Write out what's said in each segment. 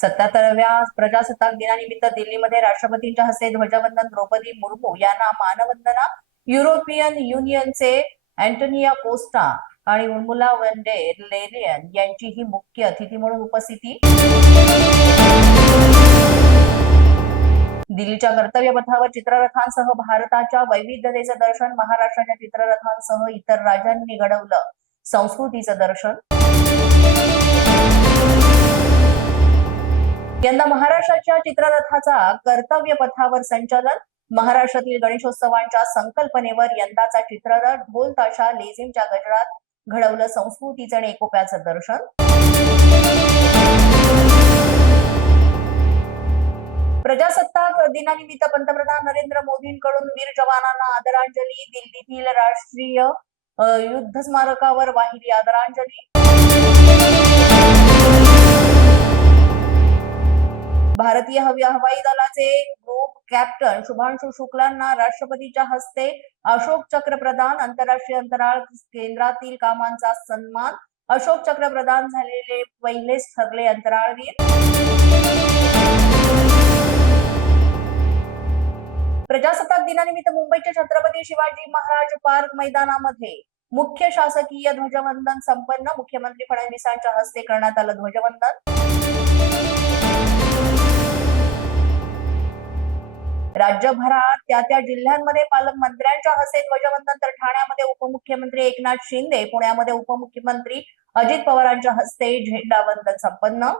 सत्याहत्तराव्या प्रजासत्ताक दिनानिमित्त दिल्लीमध्ये राष्ट्रपतींच्या हस्ते ध्वजवंदन द्रौपदी मुर्मू यांना मानवंदना युरोपियन युनियनचे अँटोनिया कोस्टा आणि उर्मुला वंडे लेरियन यांचीही मुख्य अतिथी म्हणून उपस्थिती. दिल्लीच्या कर्तव्यपथावर चित्ररथांसह भारताच्या वैविध्यतेचं दर्शन महाराष्ट्राच्या चित्ररथांसह इतर राज्यांनी घडवलं. संस्कृतीचं दर्शन यंदा महाराष्ट्राच्या चित्ररथाचा कर्तव्य पथावर संचालन. महाराष्ट्रातील गणेशोत्सवांच्या संकल्पनेवर यंदाचा चित्ररथ ढोल ताशा लेझिमच्या गजरात घडवलं संस्कृतीचं आणि एकोप्याचं दर्शन. प्रजासत्ताक दिनानिमित्त पंतप्रधान नरेंद्र मोदींकडून वीर जवानांना आदरांजली. दिल्लीतील राष्ट्रीय युद्ध स्मारकावर वाहिली आदरांजली. भारतीय हवी हवाई दलाचे ग्रुप कॅप्टन शुभांशु शुक्लांना राष्ट्रपतीच्या हस्ते अशोक चक्र प्रदान आंतरराष्ट्रीय अंतराळ केंद्रातील कामांचा सन्मान. अशोक चक्र प्रदान झालेले पहिलेच ठरले अंतराळवीर. प्रजासत्ताक दिनानिमित्त मुंबईच्या छत्रपती शिवाजी महाराज पार्क मैदानामध्ये मुख्य शासकीय ध्वजवंदन संपन्न. मुख्यमंत्री फडणवीसांच्या हस्ते करण्यात आलं ध्वजवंदन. राज्यभरात त्या त्या जिल्ह्यांमध्ये पालकमंत्र्यांच्या हस्ते ध्वजवंदन तर ठाण्यामध्ये उपमुख्यमंत्री एकनाथ शिंदे पुण्यामध्ये उपमुख्यमंत्री अजित पवारांच्या हस्ते झेंडावंदन संपन्न.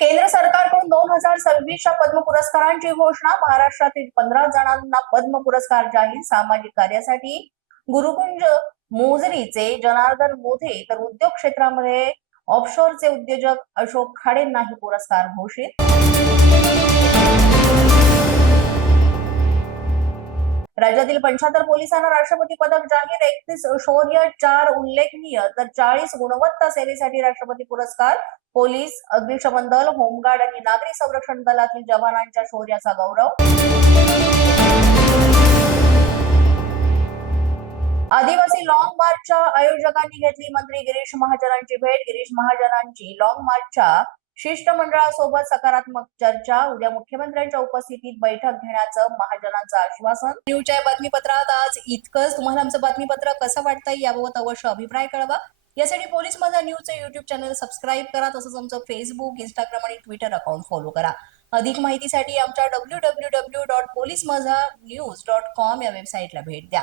केंद्र सरकारकडून दोन हजार सव्वीसच्या पद्म पुरस्कारांची घोषणा महाराष्ट्रातील पंधरा जणांना पद्म पुरस्कार जाहीर सामाजिक कार्यासाठी. गुरुकुंज मोजरीचे जनार्दन मोधे तर उद्योग क्षेत्रामध्ये ऑफशोरचे उद्योजक अशोक खाडेंनाही पुरस्कार घोषित. राज्यातील पंच्याहत्तर पोलिसांना राष्ट्रपती पदक जाहीर एकतीस शौर्य चार उल्लेखनीय तर चाळीस गुणवत्ता सेवेसाठी राष्ट्रपती पुरस्कार. पोलीस अग्निशमन दल होमगार्ड आणि नागरी संरक्षण दलातील जवानांच्या शौर्याचा गौरव. मार्चच्या आयोजकांनी घेतली. मंत्री गिरीश महाजनांची भेट. गिरीश महाजनांची लॉंग मार्चच्या शिष्टमंडळासोबत सकारात्मक चर्चा. उद्या मुख्यमंत्र्यांच्या उपस्थितीत बैठक घेण्याचं महाजनांचं आश्वासन. न्यूजच्या बातमीपत्रात आज इतकंच. तुम्हाला आमचं बातमीपत्र कसं वाटतंय याबाबत अवश्य अभिप्राय कळवा. यासाठी पोलीस माझा न्यूजचं युट्यूब चॅनल सबस्क्राईब करा. तसंच आमचं फेसबुक इंस्टाग्राम आणि ट्विटर अकाउंट फॉलो करा. अधिक माहितीसाठी आमच्या W W W dot police Majha news dot com या वेबसाईटला भेट द्या.